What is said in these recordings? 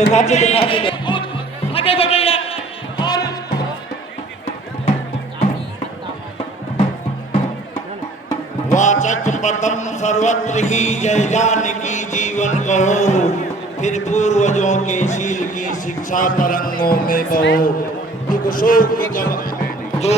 नाच दे आगे बढ़िए और वाचक प्रथम सर्वत्र ही जय जानकी जीवन कहो, फिर पूर्वजों के शील की शिक्षा तरंगों में बहो। दुख शोक जब जो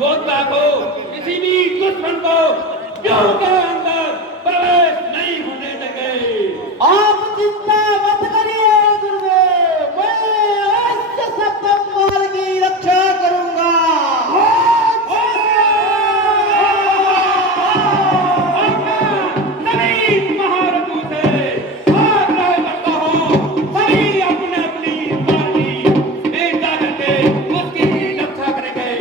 योद्धा को किसी भी दुश्मन को प्योर के अंदर प्रवेश नहीं होने देंगे। आप चिंता मत करिए गुरुदेव, मैं अवश्य सप्तम माल की रक्षा करूंगा। सभी महारथों से आग्रह करता हूँ, सभी अपने अपनी माल की एकता करके उसकी रक्षा करेंगे।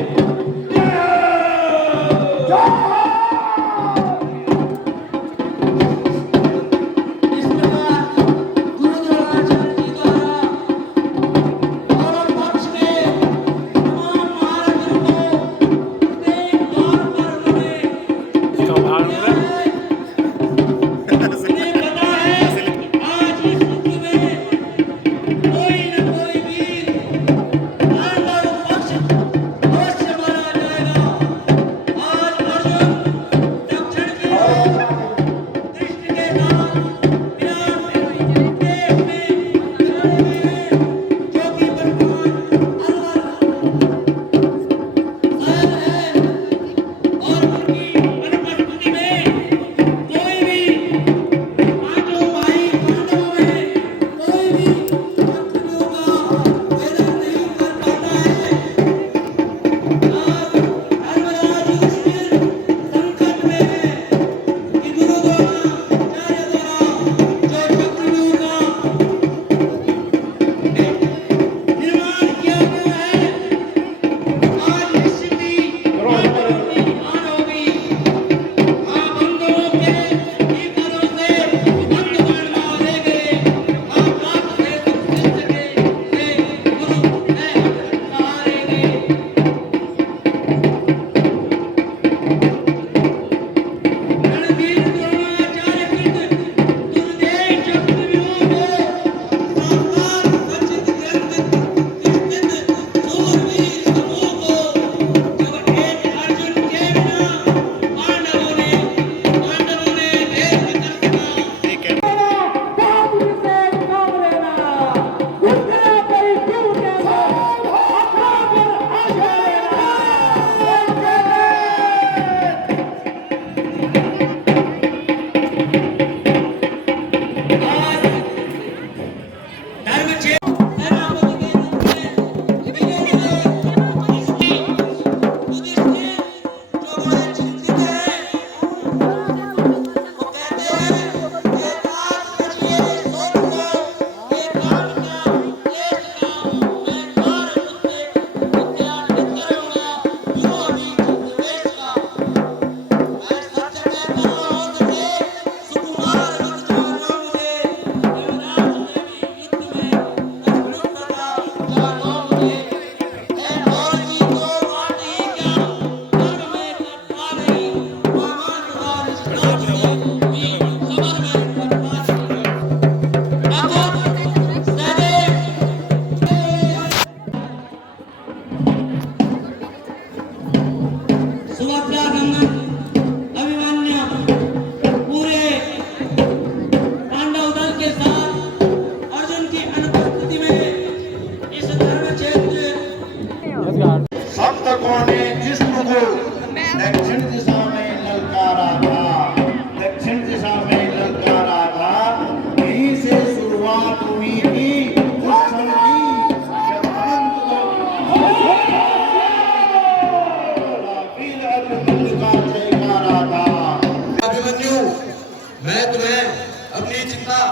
पिता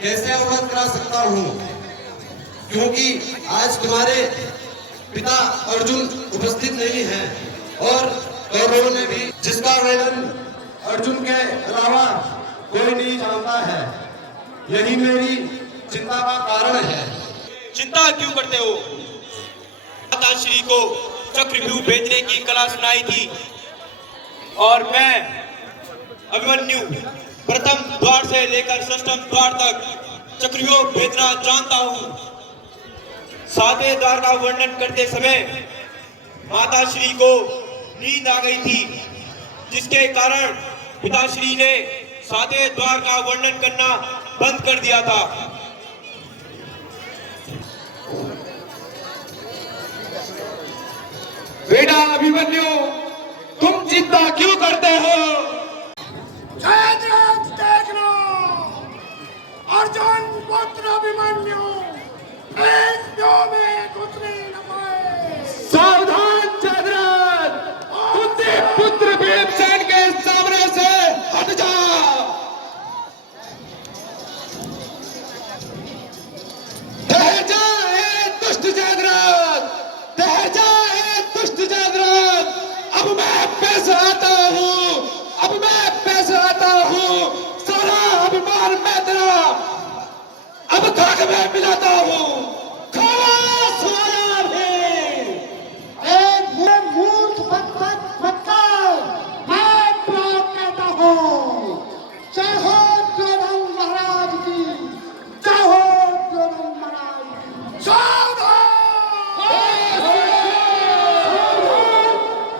कैसे अवगत करा सकता हूँ, क्योंकि आज तुम्हारे पिता अर्जुन उपस्थित नहीं है और कौरवों ने भी जिसका वेदन अर्जुन के अलावा कोई नहीं जानता है। यही मेरी चिंता का कारण है। चिंता क्यों करते हो? माता श्री को चक्रव्यूह भेजने की कला सुनाई थी और मैं अभिमन्यु प्रथम द्वार से लेकर षष्ठम द्वार तक चक्रव्यूह भेजना जानता हूँ। सातवें द्वार का वर्णन करते समय माता श्री को नींद आ गई थी, जिसके कारण पिताश्री ने सातवें द्वार का वर्णन करना बंद कर दिया था। बेटा अभिमन्यु, तुम चिंता क्यों करते हो? जयद्रथ देखना, अर्जुन पुत्र अभिमन्यु इस व्यूह में घुसने न पाए। सावधान जयद्रथ, कुंती पुत्र भीमसेन के सामने से हट जा। ठहर जा हे दुष्ट जयद्रथ, ठहर जा हे दुष्ट जयद्रथ। अब मैं पेश आता हूँ, अब मैं पेश आता हूँ। सारा अभिमान मैं तेरा अब खाक में मिलाता हूँ। खास वाला भी एक ये मूर्ख बच्चा मैं प्राप्त कहता हूँ। जय हो द्रोण महाराज की, जय हो द्रोण महाराज की। सावधान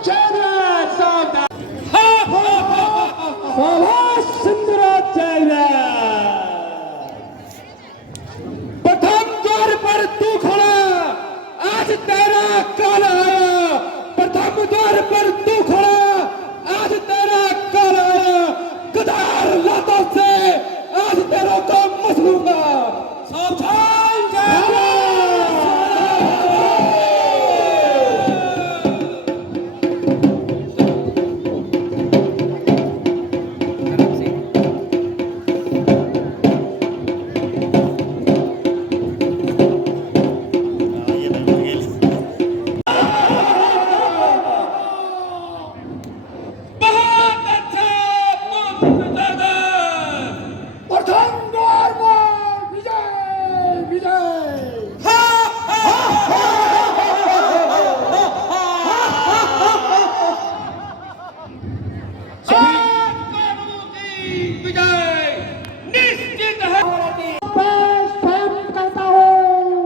जयद्रथ, सावधान। प्रथम द्वार पर तू खड़ा, आज तेरा काल आया। प्रथम द्वार पर तू खड़ा, आज तेरा काल आया। गदार लातों से आज तेरों को मसलूंगा। सावधान जयद्रथ। बहुत अच्छा, प्रथम द्वार पर विजय विजय। विजय निश्चित है। मैं स्वयं करता हूँ।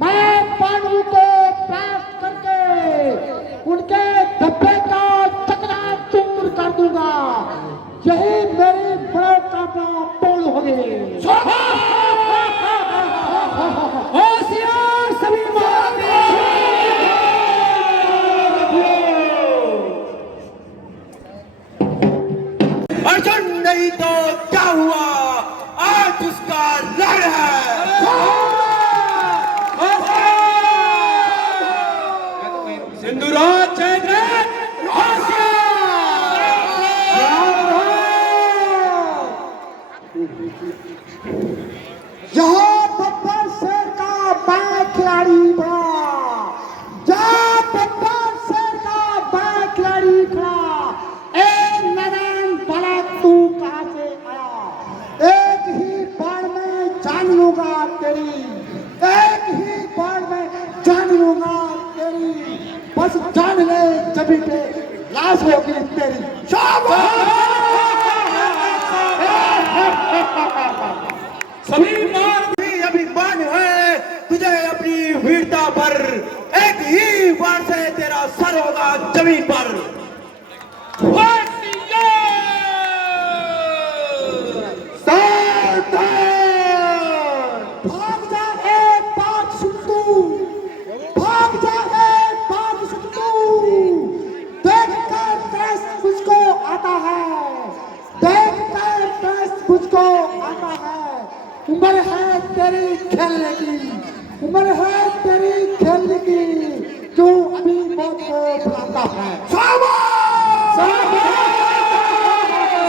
मैं पांडु को प्राप्त करके उनके धब्बे का चकनाचूर कर दूंगा। यही मेरी मनोकामना पूर्ण होगी। होशियार सभी अर्जुन नहीं तो क्या हुआ, आज उसका लड़ है। सिंदूराज जयद्रथ, यहाँ बब्बर शेर का मैं खिलाड़ी बड़ा, जहाँ बब्बर शेर का मैं खिलाड़ी खड़ा। एक मैदान बड़ा तू कहाँ से आया? एक ही बार में जान लूंगा तेरी, एक ही बार में जान लूंगा तेरी। बस जान ले जभी के लाश होगी तेरी। शाबाश। सभी मार भी अभिमान है तुझे अपनी वीरता पर, एक ही बार से तेरा सर होगा जमीन पर। भाग जा ए बाघ सुट्टू, भाग जा ए बाघ सुट्टू। देख कर देश मुझको आता है, देख कर देश मुझको आता है। उम्र है तेरी खेलने की, उम्र है तेरी खेलने की। क्यों अभी मौत को बुलाता है? शाबाश!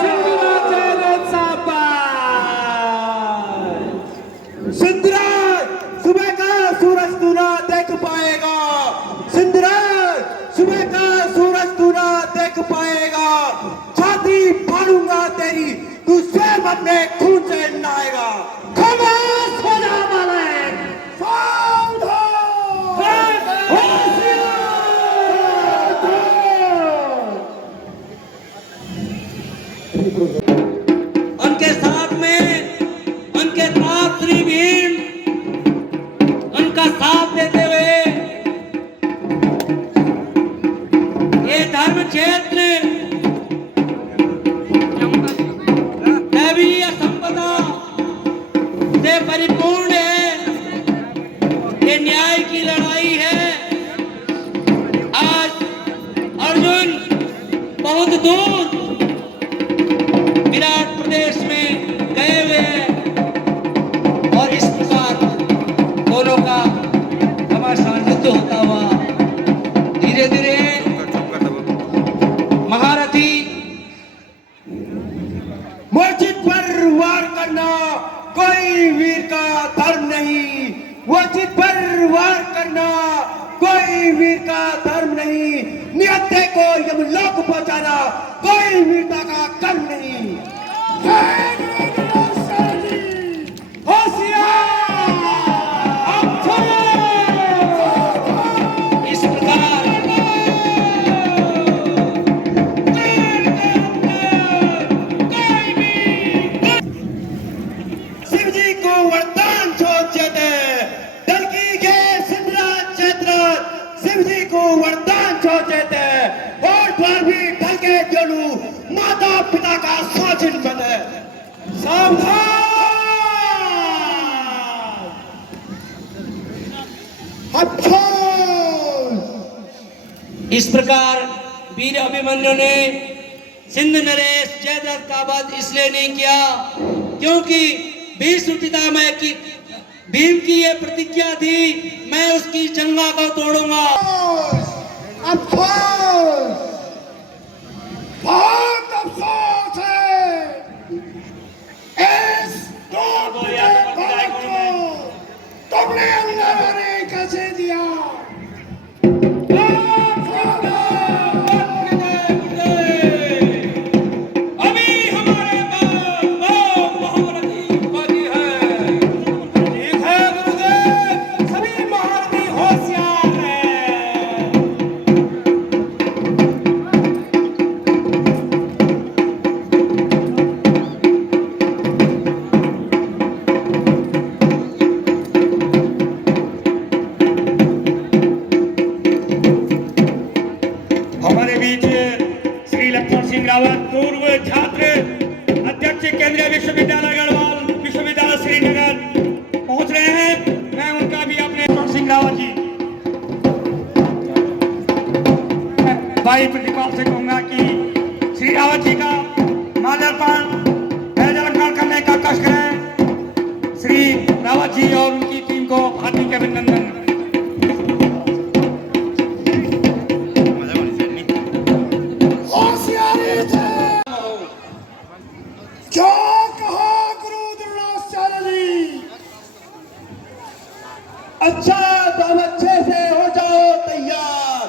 सिंदूराज जयद्रथ शाबाश। में खून चैन न आएगा। खामोश हो जा मालिक। उनके साथ में उनके साथ श्री भीम उनका साथ देते हुए ये धर्म क्षेत्र दैवीय संपदा से परिपूर्ण है। ये न्याय की लड़ाई है। आज अर्जुन बहुत दूर विराट प्रदेश में गए हुए हैं और इस प्रकार दोनों का घमासान युद्ध होता हुआ धीरे धीरे महारथी मस्जिद पर वार करना कोई वीर का धर्म नहीं। मस्जिद पर वार करना कोई वीर का धर्म नहीं। निहत्थे को यमलोक पहुंचाना कोई वीरता का कर्म नहीं। इस प्रकार शिव जी को वरदान छोड़ते दल की गे सिंधरा क्षेत्र शिव जी को वरदान छोड़ते और द्वार भी ढल के जोड़ू माता पिता का स्वाचिन बने। सावधान। इस प्रकार वीर अभिमन्यु ने सिंध नरेश जयद्रथ का वध इसलिए नहीं किया क्योंकि भीष्म पितामह की भीम की ये प्रतिज्ञा थी, मैं उसकी जंगा को तोड़ूंगा। अफसोस, बहुत अफसोस है इस भारत को तुमने अल्लाह ने कैसे दिया। अभी हमारे पास बहुत महारथी फौजी है। ठीक है गुरुदेव, सभी महारथी होशियार हैं। हमारे बीच श्री लक्ष्मण सिंह रावत, पूर्व छात्र अध्यक्ष केंद्रीय विश्वविद्यालय गढ़वाल विश्वविद्यालय श्रीनगर पहुंच रहे हैं। मैं उनका भी अपने लक्ष्मण सिंह रावत जी भाई प्रतिपाल से कहूंगा कि श्री रावत जी का माल्यार्पण अलंकार करने का कष्ट करें। श्री रावत जी और उनकी टीम को हार्दिक अभिनंदन। होशियारी से क्या कहा गुरु द्रोणाचार्य जी। अच्छा तो हम अच्छे से हो जाओ तैयार।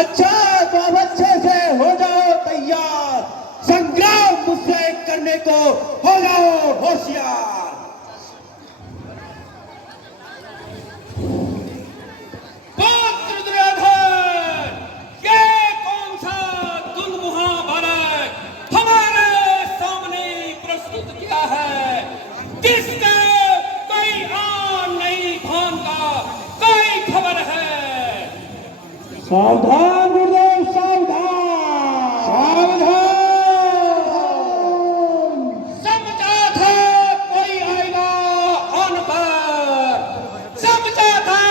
अच्छा तो हम अच्छे से हो जाओ तैयार। संग्राम मुझसे करने को हो जाओ होशियार। पुत्र दुर्योधन, ये कौन सा दुर्महाभारत हमारे सामने प्रस्तुत किया है, जिससे कोई आन नहीं भान का कोई खबर है। सावधान गुरुदेव, सावधान सावधान। समझा था कोई आएगा आन पर, समझा था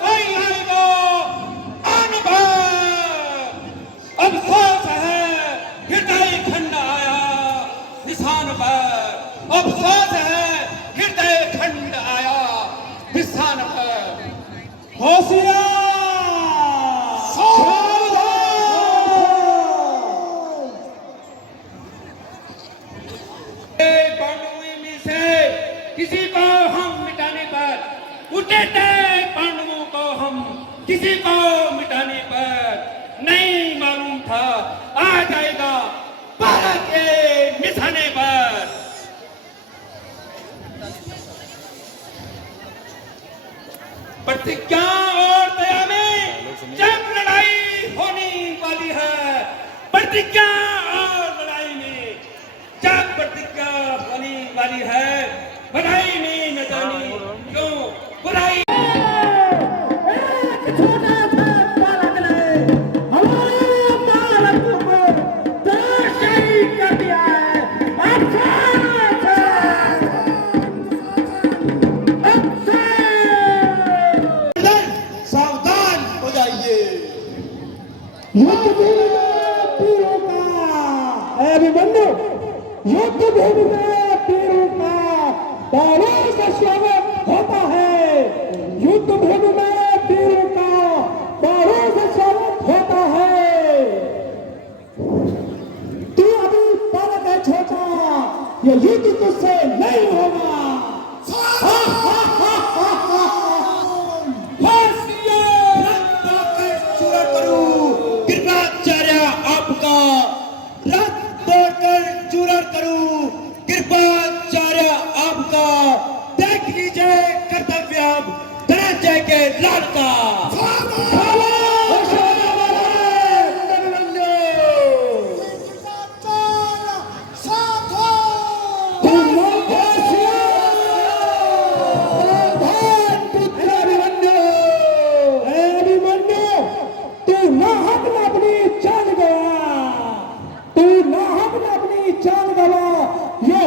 कोई आएगा आन पर। अफसोस है हृदय खंड आया निशान पर। अफसोस है हृदय खंड आया निशान पर। होशियार पांडवों में से किसी को हम मिटाने पर, उठते पांडवों को हम किसी को मिटाने पर नहीं मालूम था आ जाएगा भारत के निशाने पर। प्रतिज्ञा और लड़ाई में जब प्रतिज्ञा बनी वाली है, बधाई में न जानी क्यों बुराई। एक छोटा सा बालक ने हमारे बालक को तराशाई कर दिया है। सावधान हो जाइए। युद्ध भूमि में पीरों का अभिमन्यु, युद्ध भूमि में पीरों का बालों से स्वागत होता है। युद्ध भूमि में पीरों का बालों से स्वागत होता है। तू अभी बालक है छोटा, ये युद्ध तुझसे नहीं होगा। कृपाचार्य आपका रथ तोड़कर चूरण करूं। कृपाचार्य आपका देख लीजिए कर्तव्य धनंजय के लाल का।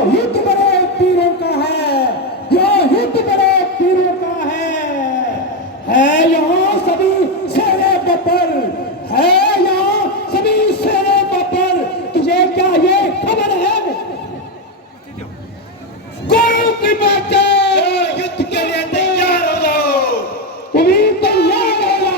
युद्ध बड़े पीरों का है, यो युद्ध बड़े पीरों का है यहाँ सभी शेरे बपर, है यहाँ सभी शेरे बपर। तुझे क्या ये खबर है? गुरु की बातें युद्ध के लिए तैयार हो जाओ। तुम्हें तैयार होगा।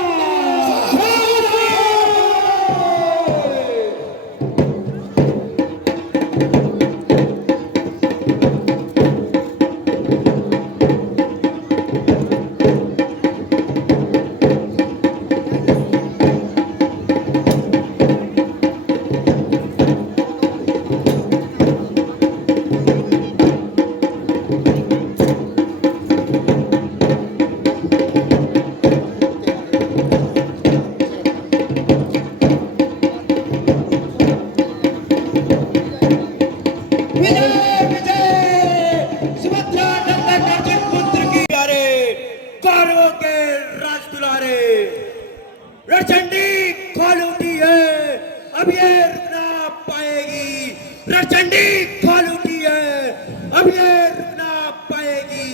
रणचंडी खोल उठी है, अब ये रुकना पाएगी। रणचंडी खोल उठी है, अब ये रुकना पाएगी।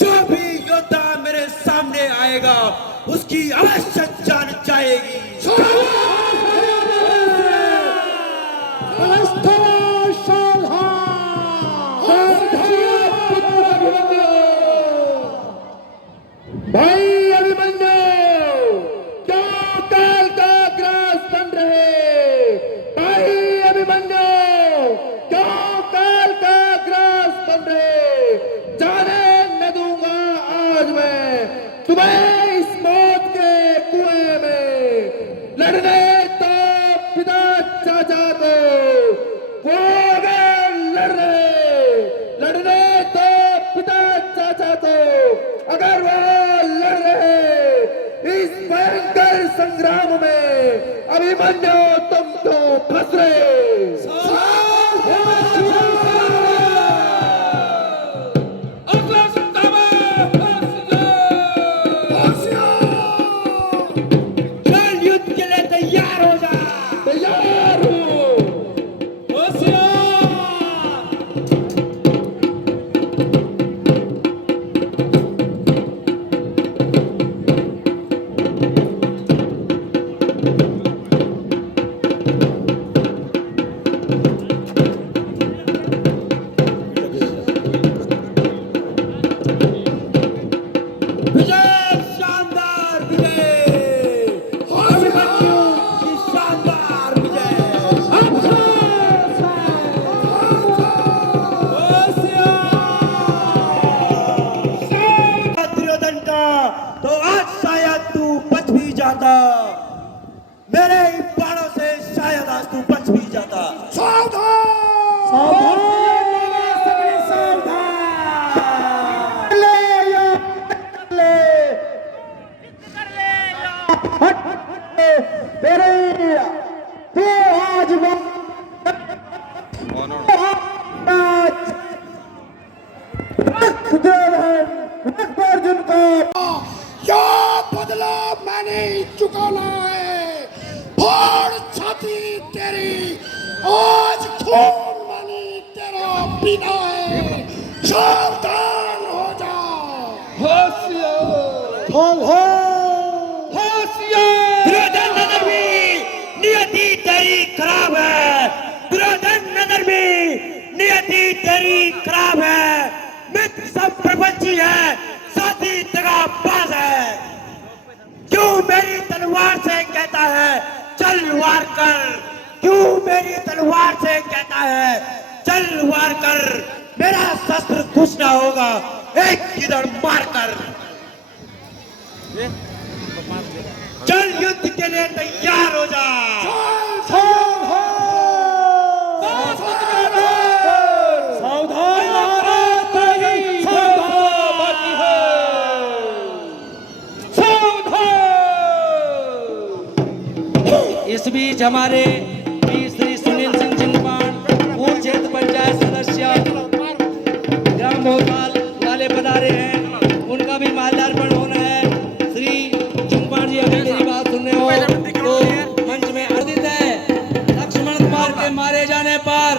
जो भी योद्धा मेरे सामने आएगा उसकी अवश्य जान जाएगी। भाई अभिमन्यु, क्यों काल का ग्रास बन रहे? भाई अभिमन्यु, क्यों काल का ग्रास बन रहे? जाने न दूंगा आज मैं तुम्हें इस मौत के कुएं में। लड़ने तो पिता चाचा को, वो अगर लड़ने तो पिता चाचा को, अगर वो लड़ रहे इस भयंकर संग्राम में, अभिमन्यु तुम तो फंस रहे। चल युद्ध के लिए तैयार हो जा। तैयार हूँ। विजय, शानदार विजय। अभिमन्यु की शानदार विजय। दुर्योधन का तो आज शायद तू बच भी जाता। मेरे इन बाणों से शायद आज तू बच भी जाता। तेरे तू आज आज खून मानी तेरा पीना है, सावधान हो जाओ। होशियार दुर्योधन नगरवी नियति तेरी खराब है, दुर्योधन नगरवी नियति तेरी खराब है। मित्र सब प्रपंची है, साथी दगाबाज है। क्यों मेरी तलवार से कहता है चल वार कर, क्यों मेरी तलवार से कहता है चल वार कर। मेरा शस्त्र कुछ ना होगा एक गिदड़ मार कर। चल युद्ध के लिए तैयार हो जा। इस बीच हमारे श्री सुनील सिंह चिंपाण, पूर्व क्षेत्र पंचायत सदस्य ग्राम भोपाल वाले पधारे हैं, उनका भी माल्यार्पण होना है। श्री चिंपाण जी अगर मेरी बात सुन रहे हो तो मंच में अर्जित है। लक्ष्मण कुमार के मारे जाने पर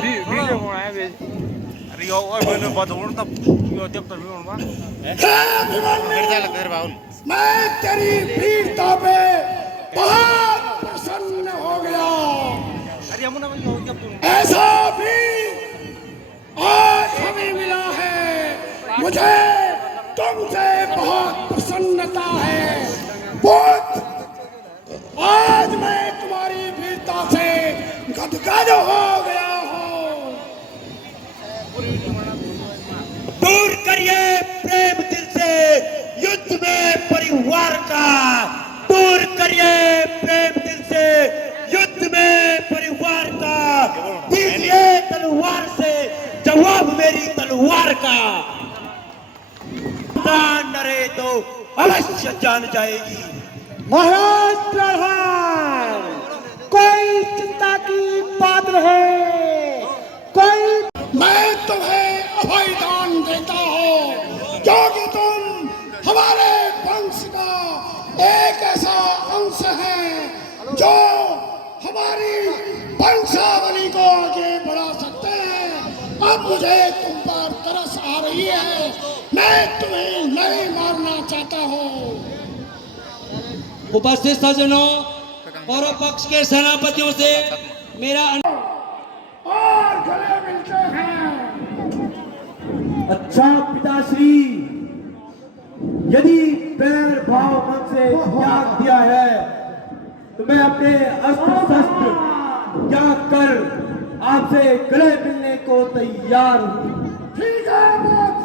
मैं तेरी वीरता पे बहुत प्रसन्न हो गया। ऐसा भी आज हमें मिला है, मुझे तुमसे बहुत प्रसन्नता है। बहुत आज मैं तुम्हारी वीरता से गदगद हो गया हूँ। दूर करिए प्रेम दिल से युद्ध में परिवार का, दूर करिए प्रेम दिल से युद्ध में परिवार का। दीजिए तलवार से जवाब मेरी तलवार का। नरे तो अवश्य जान जाएगी। महाराज प्रधान, कोई चिंता की बात नहीं, मैं तुम्हें अभयदान देता हूँ, क्योंकि तुम हमारे वंश का एक ऐसा अंश है जो हमारी वंशावली को आगे बढ़ा सकते हैं। अब मुझे तुम पर तरस आ रही है, मैं तुम्हें नहीं मारना चाहता हूँ। उपस्थित सज्जनों, पूर्व पक्ष के सेनापतियों से मेरा और गले मिलते हैं। अच्छा पिताश्री, यदि पैर भाव मन से त्याग दिया है तो मैं अपने अस्त्र शस्त्र त्याग कर आपसे गले मिलने को तैयार हूँ। ठीक है बात,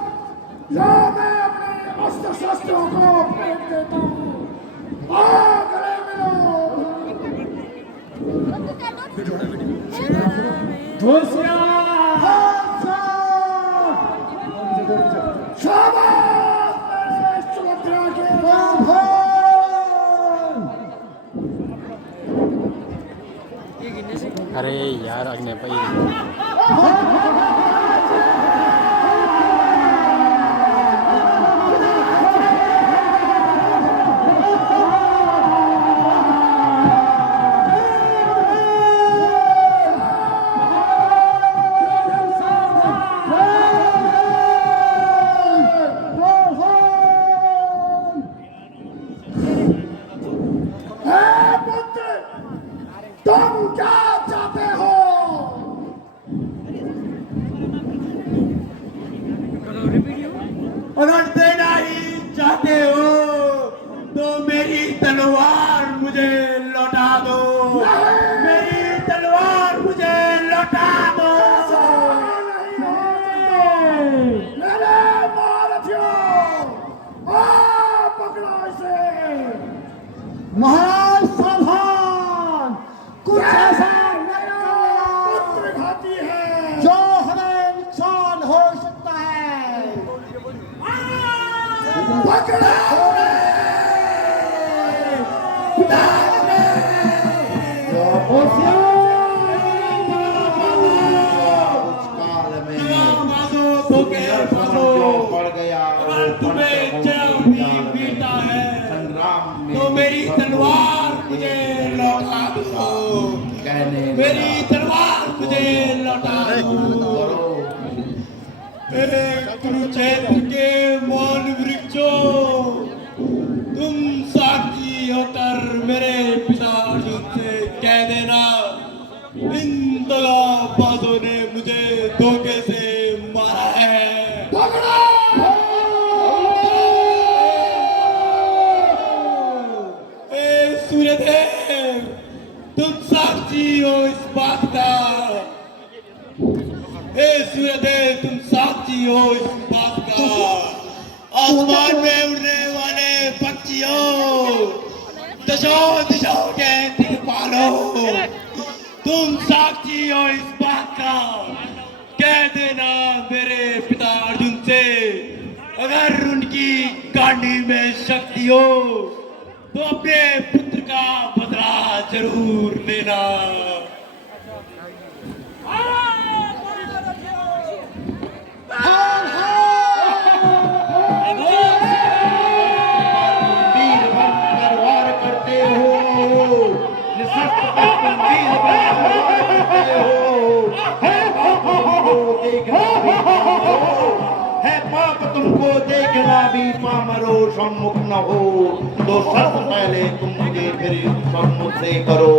लो मैं अपने अस्त्र शस्त्रों को फेंक देता हूँ। गले मिलो। शाबाश मेरे सुभद्रा के बाबा। अरे यार अग्नि भाई तुम क्या चाहते हो? अगर देना ही चाहते हो तो मेरी तलवार मुझे लौटा दो। मेरी तलवार मुझे लौटा दो। मेरे महारथियों, पकड़ो इसे। महाराज सावधान, कुछ ऐसा पुत्र घाती है जो हमें नुकसान हो सकता है। पकड़ो तुम्हें जब भी वीरता है तो मेरी तलवार मुझे लौटा दो। मेरी तलवार मुझे लौटा दो। कुरुक्षेत्र के मौन वृक्षों, तुम साक्षी होकर मेरे पिता अर्जुन से कह देना, इन दगाबाजों ने मुझे धोखे से मारा है। सूर्यदेव, तुम साक्षी हो इस बात का। सूर्यदेव, तुम साक्षी हो इस बात का। आसमान में उड़ने वाले पक्षियों, दशों दिशाओं के दिक्पालों, तुम साक्षी हो इस बात का। कह देना मेरे पिता अर्जुन से, अगर उनकी गांडी में शक्ति हो तो अपने पुत्र का बदला जरूर लेना। वीर बन कर वार करते हो, निशस्त्र पर तुम वीर बन कर वार करते हो। है पाप तुमको देखना भी पामरो सम्मुख न हो। दो शर्त पहले तुम मुझे फिर सम्मुख से करो।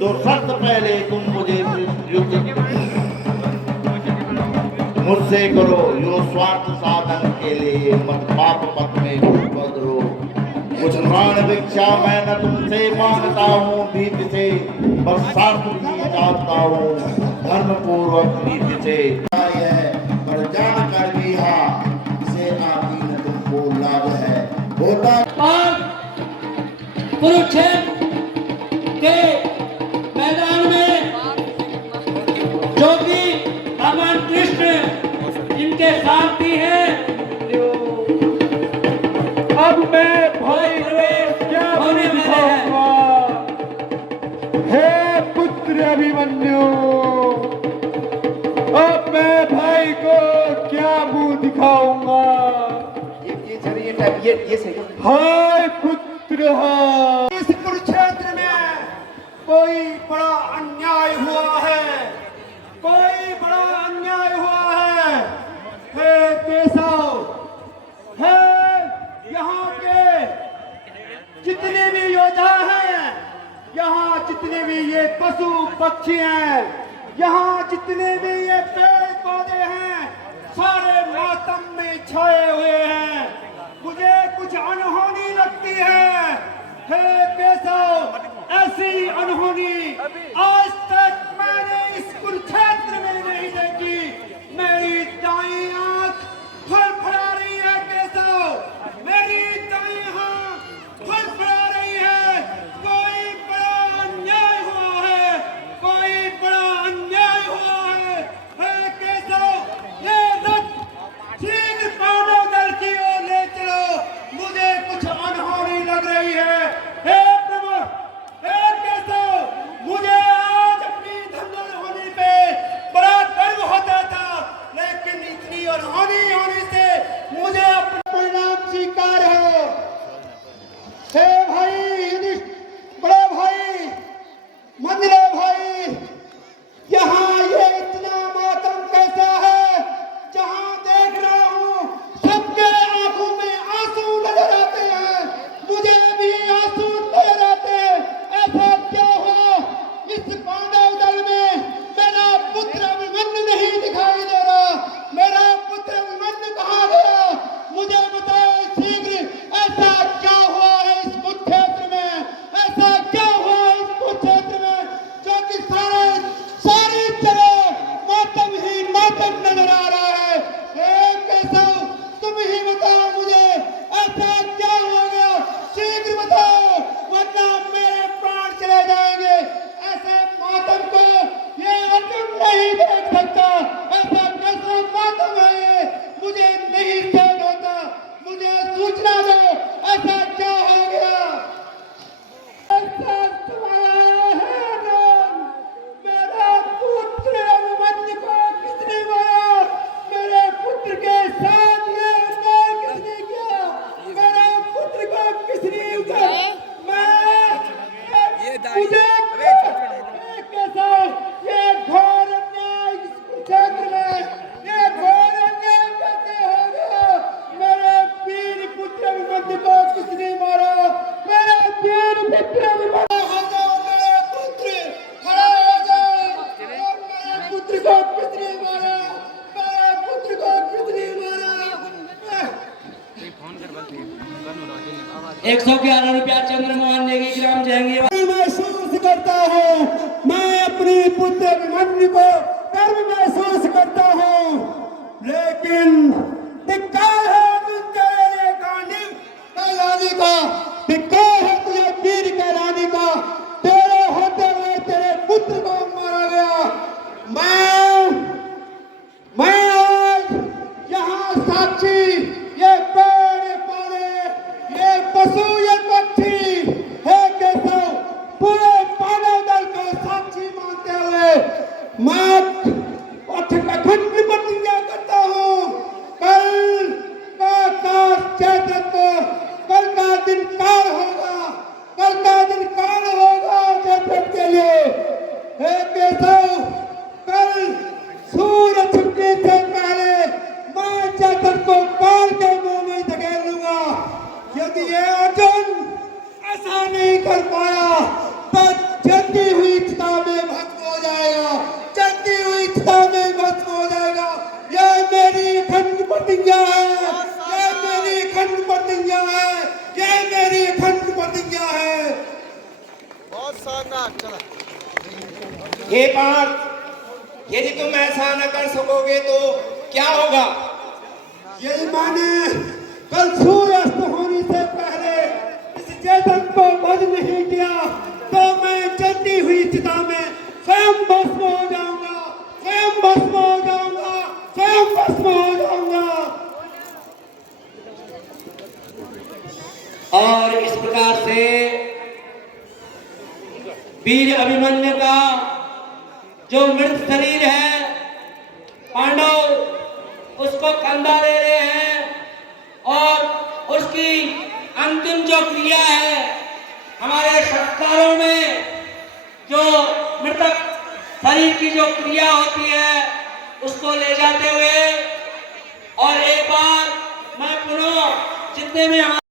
दो शर्त पहले तुम मुझे युद्ध मुझसे करो। यो स्वार्थ साधन के लिए मत पाप पथ में बदलो। कुछ प्राण भिक्षा मैं न तुमसे मांगता हूँ भीत से, बस साथ ही चाहता हूँ धर्म पूर्वक नीति से। पर जान कर भी इसे आदि न तुमको लाभ है होता। और कुरुक्षेत्र के मैदान में जो भी भगवान कृष्ण जिनके सारथी हैं, अब मैं भाई को क्या होने वाले हैं। हे पुत्र अभिमन्यु, अब मैं भाई को क्या मुंह दिखाऊंगा। हाय पुत्र, इस कुरुक्षेत्र में कोई बड़ा अन्याय हुआ है, कोई बड़ा अन्याय हुआ है। हे केशव, हे यहाँ के जितने भी योद्धा हैं, यहाँ जितने भी ये पशु पक्षी हैं, यहाँ जितने भी ये पेड़ पौधे हैं, सारे मातम में छाए हुए हैं। मुझे कुछ अनहोनी लगती है। हे केशव, ऐसी अनहोनी आज तक मैंने इस कुरुक्षेत्र में नहीं देखी। मेरी दाईं आंख फड़फड़ा रही है केशव, मेरी दाईं आंख फड़फड़ा रही है। कोई बड़ा अन्याय हुआ है, कोई बड़ा अन्याय हुआ है। हे केशव, ये रथ शीघ्र पांडव दल की ओर ले चलो, मुझे कुछ अनहोनी लग रही है। हे प्रभु, हे केशव, मुझे 111 रुपया चंद्रमोहन नेगी ग्राम जहांगीर। महसूस करता हूँ, मैं अपनी पुत्र अभिमन्यु को गर्व महसूस करता हूँ, लेकिन धिक्कार है तुझे ये गांधी कहलाने का, धिक्कार है तुझे वीर कहलाने का। तेरे होते हुए तेरे पुत्र को मारा गया। मैं आज यहाँ साक्षी, ये पेड़, ये पौधे, ये पशु, ये पक्षी है केशव, पूरे मानव दल को साक्षी मानते हुए मैं अखंड प्रतिज्ञा करता हूँ, कल का दिन काल होगा, कल का दिन काल होगा चैतन्य के लिए। हे केशव, कल सूर्य छिपने से पहले मैं चैतन्य को काल के मुंह में धकेल लूंगा। यदि ये अर्जुन ऐसा नहीं कर पाया तो जलती हुई चिता में भस्म हो जाएगा, जलती हुई चिता में भस्म हो जाएगा। यह मेरी अखंड प्रतिज्ञा है, यह मेरी अखंड प्रतिज्ञा है, यह मेरी अखंड प्रतिज्ञा है। हे पार्थ, यदि तुम ऐसा न कर सकोगे तो क्या होगा? यदि मैंने कल सूर्यास्त होने से पहले इस चेतन को वध नहीं किया तो मैं जलती हुई चिता में स्वयं भस्म हो जाऊंगा, स्वयं भस्म हो जाऊंगा, स्वयं भस्म हो जाऊंगा। और इस प्रकार से वीर अभिमन्यु का जो मृत शरीर है, पांडव उसको कंधा दे रहे हैं और उसकी अंतिम जो क्रिया है, हमारे संस्कारों में जो मृतक शरीर की जो क्रिया होती है उसको ले जाते हुए, और एक बार मैं पुनः जितने भी